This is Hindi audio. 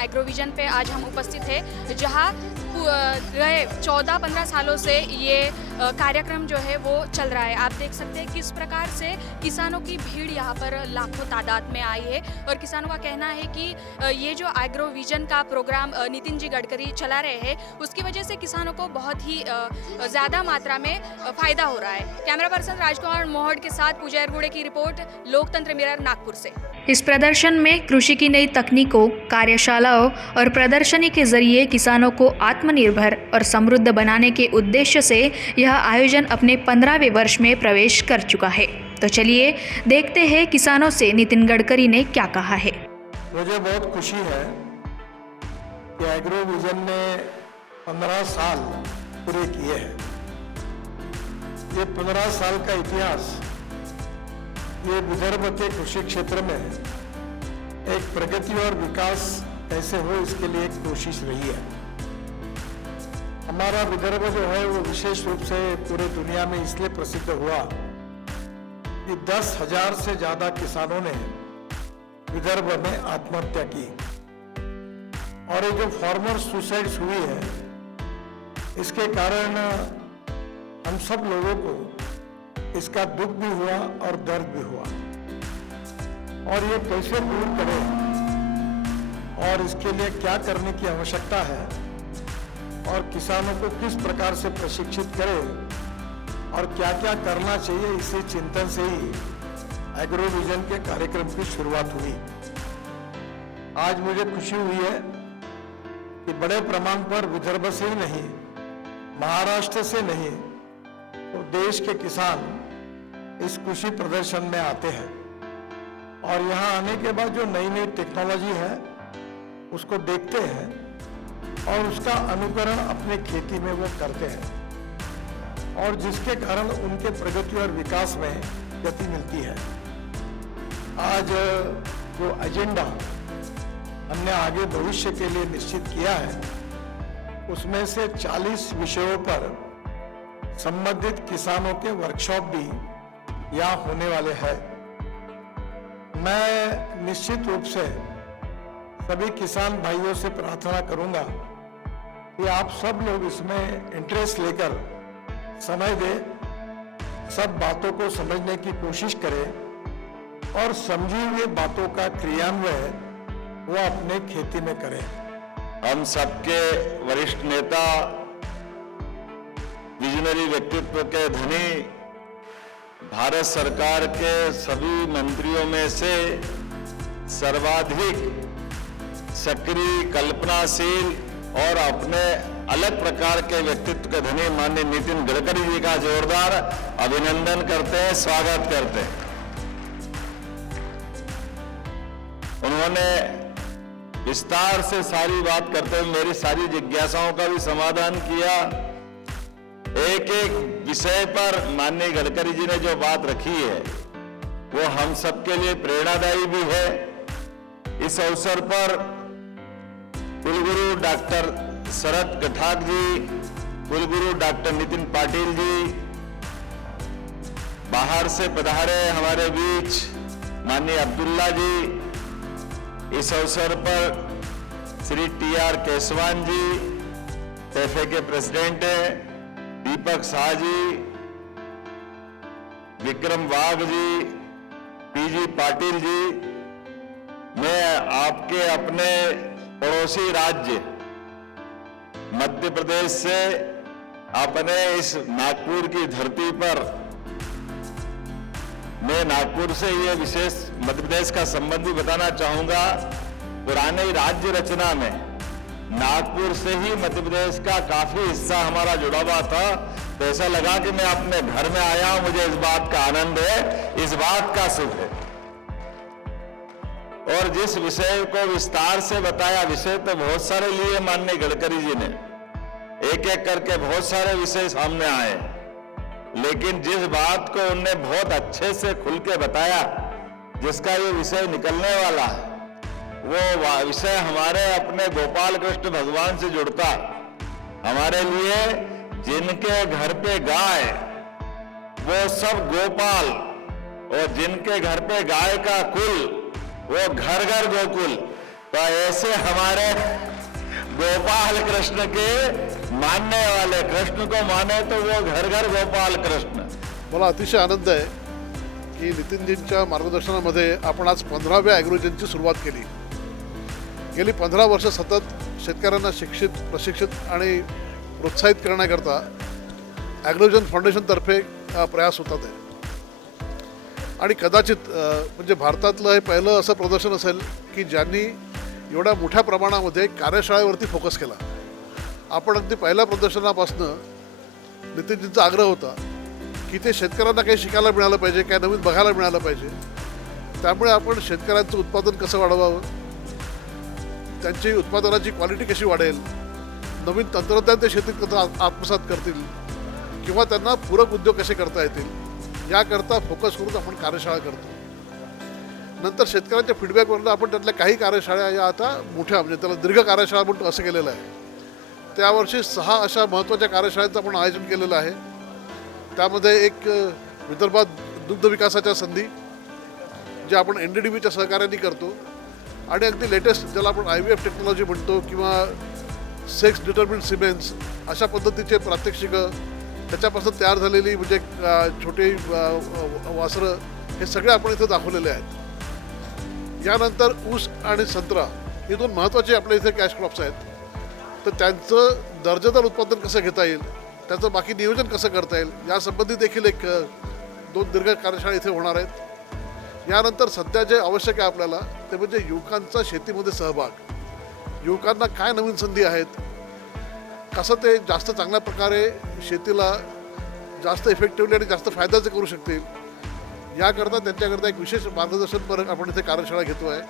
एग्रोविजन पे आज हम उपस्थित हैं, जहां गए 14-15 सालों से ये कार्यक्रम जो है वो चल रहा है। आप देख सकते हैं किस प्रकार से किसानों की भीड़ यहाँ पर लाखों तादाद में आई है और किसानों का कहना है कि ये जो एग्रोविजन का प्रोग्राम नितिन जी गडकरी चला रहे हैं, उसकी वजह से किसानों को बहुत ही ज़्यादा मात्रा में फ़ायदा हो रहा है। कैमरा पर्सन राजकुमार मोहड़ के साथ पूजा एरगुड़े की रिपोर्ट, लोकतंत्र मिरर, नागपुर से। इस प्रदर्शन में कृषि की नई तकनीकों, कार्यशालाओं और प्रदर्शनी के जरिए किसानों को आत्मनिर्भर और समृद्ध बनाने के उद्देश्य से यह आयोजन अपने 15वें वर्ष में प्रवेश कर चुका है। तो चलिए देखते हैं किसानों से नितिन गडकरी ने क्या कहा है। मुझे बहुत खुशी है कि एग्रोविजन ने 15 साल पूरे किए हैं। ये 15 साल का इतिहास ये विदर्भ के कृषि क्षेत्र में एक प्रगति और विकास कैसे हो, इसके लिए एक कोशिश रही है। हमारा विदर्भ जो है वो विशेष रूप से पूरे दुनिया में इसलिए प्रसिद्ध हुआ कि 10,000 से ज्यादा किसानों ने विदर्भ में आत्महत्या की और ये जो फार्मर सुसाइड्स हुई है, इसके कारण हम सब लोगों को इसका दुख भी हुआ और दर्द भी हुआ और ये कैसे दूर करें और इसके लिए क्या करने की आवश्यकता है और किसानों को किस प्रकार से प्रशिक्षित करें और क्या क्या करना चाहिए, इसी चिंतन से ही एग्रोविजन के कार्यक्रम की शुरुआत हुई। आज मुझे खुशी हुई है कि बड़े प्रमाण पर विदर्भ से ही नहीं, महाराष्ट्र से नहीं, तो देश के किसान इस कृषि प्रदर्शन में आते हैं और यहाँ आने के बाद जो नई नई टेक्नोलॉजी है उसको देखते हैं और उसका अनुकरण अपने खेती में वो करते हैं और जिसके कारण उनके प्रगति और विकास में गति मिलती है। आज जो एजेंडा हमने आगे भविष्य के लिए निश्चित किया है, उसमें से 40 विषयों पर संबंधित किसानों के वर्कशॉप भी यहाँ होने वाले हैं। मैं निश्चित रूप से सभी किसान भाइयों से प्रार्थना करूंगा कि आप सब लोग इसमें इंटरेस्ट लेकर समय दें, सब बातों को समझने की कोशिश करें और समझी हुई बातों का क्रियान्वयन वो अपने खेती में करें। हम सबके वरिष्ठ नेता, विजनरी व्यक्तित्व के धनी, भारत सरकार के सभी मंत्रियों में से सर्वाधिक सक्रिय, कल्पनाशील और अपने अलग प्रकार के व्यक्तित्व के धनी माननीय नितिन गडकरी जी का जोरदार अभिनंदन करते हैं, स्वागत करते हैं। उन्होंने विस्तार से सारी बात करते हुए मेरी सारी जिज्ञासाओं का भी समाधान किया। एक एक विषय पर माननीय गडकरी जी ने जो बात रखी है वो हम सबके लिए प्रेरणादायी भी है। इस अवसर पर कुलगुरु डॉक्टर शरद कठाक जी, कुलगुरु डॉक्टर नितिन पाटिल जी, बाहर से पधारे हमारे बीच माननीय अब्दुल्ला जी, इस अवसर पर श्री TR केसवान जी, कैफे के प्रेसिडेंट हैं, दीपक शाह जी, विक्रम वाघ जी, PG पाटिल जी, मैं आपके अपने पड़ोसी राज्य मध्य प्रदेश से अपने इस नागपुर की धरती पर, मैं नागपुर से ये विशेष मध्य प्रदेश का संबंध भी बताना चाहूंगा। पुराने राज्य रचना में नागपुर से ही मध्य प्रदेश का काफी हिस्सा हमारा जुड़ा हुआ था, तो ऐसा लगा कि मैं अपने घर में आया हूं। मुझे इस बात का आनंद है, इस बात का सुख है। और जिस विषय को विस्तार से बताया, विषय तो बहुत सारे लिए माननीय गडकरी जी ने, एक एक करके बहुत सारे विषय सामने आए, लेकिन जिस बात को उनने बहुत अच्छे से खुल के बताया, जिसका ये विषय निकलने वाला है, वो विषय हमारे अपने गोपाल कृष्ण भगवान से जुड़ता। हमारे लिए जिनके घर पे गाय वो सब गोपाल, और जिनके घर पे गाय का कुल वो घर घर गोकुल। तो ऐसे हमारे गोपाल कृष्ण के मानने वाले, कृष्ण को माने तो वो घर घर गोपाल कृष्ण। मला अतिशय आनंद आहे की नितीनजींच्या मार्गदर्शनामध्ये आपण आज 15व्या ॲग्रोजनची सुरुवात केली। गेली 15 वर्ष सतत शेतकऱ्यांना शिक्षित, प्रशिक्षित आणि प्रोत्साहित करण्याकरता ॲग्रोजन फाउंडेशनतर्फे प्रयास होतात आहे। आणि कदाचित म्हणजे भारतातलं हे पहिलं असं प्रदर्शन असेल की ज्यांनी एवढ्या मोठ्या प्रमाणामध्ये कार्यशाळेवरती फोकस केला। आपण अगदी पहिल्या प्रदर्शनापासून नितीनजींचा आग्रह होता की ते शेतकऱ्यांना काही शिकायला मिळालं पाहिजे, काही नवीन बघायला मिळालं पाहिजे। त्यामुळे आपण शेतकऱ्यांचं उत्पादन कसं वाढवावं, त्यांची उत्पादनाची क्वालिटी कशी वाढेल, नवीन तंत्रज्ञान ते शेतीत कसं आत्मसात करतील किंवा त्यांना पूरक उद्योग कसे करता येतील याकरता फोकस करून आपण कार्यशाळा करतो। नंतर शेतकऱ्यांच्या फीडबॅकवरून आपण त्यातल्या काही कार्यशाळा या आता मोठ्या म्हणजे त्याला दीर्घ कार्यशाळा म्हणतो असं केलेलं आहे। त्यावर्षी 6 अशा महत्त्वाच्या कार्यशाळांचं आपण आयोजन केलेलं आहे। त्यामध्ये एक विदर्भात दुग्ध विकासाच्या संधी जे आपण NDDBच्या सहकार्याने करतो आणि अगदी लेटेस्ट ज्याला आपण IVF टेक्नॉलॉजी म्हणतो किंवा सेक्स डिटर्मिन्ड सिमेन्स अशा पद्धतीचे प्रात्यक्षिकं, त्याच्यापासून तयार झालेली म्हणजे छोटी वासरं, हे सगळे आपण इथे दाखवलेले आहेत। यानंतर ऊस आणि संत्रा हे 2 महत्त्वाचे आपल्या इथे कॅश क्रॉप्स आहेत। तर त्यांचं दर्जेदार उत्पादन कसं घेता येईल, त्याचं बाकी नियोजन कसं करता येईल यासंबंधी देखील 2 दीर्घ कार्यशाळा इथे होणार आहेत। यानंतर सध्या जे आवश्यक आहे आपल्याला ते म्हणजे युवकांचा शेतीमध्ये सहभाग। युवकांना काय नवीन संधी आहेत, कसं ते जास्त चांगल्या प्रकारे शेतीला जास्त इफेक्टिव्हली आणि जास्त फायद्याचं करू शकतील याकरता त्यांच्याकरता एक विशेष मार्गदर्शनपर आपण इथे कार्यशाळा घेतो आहे।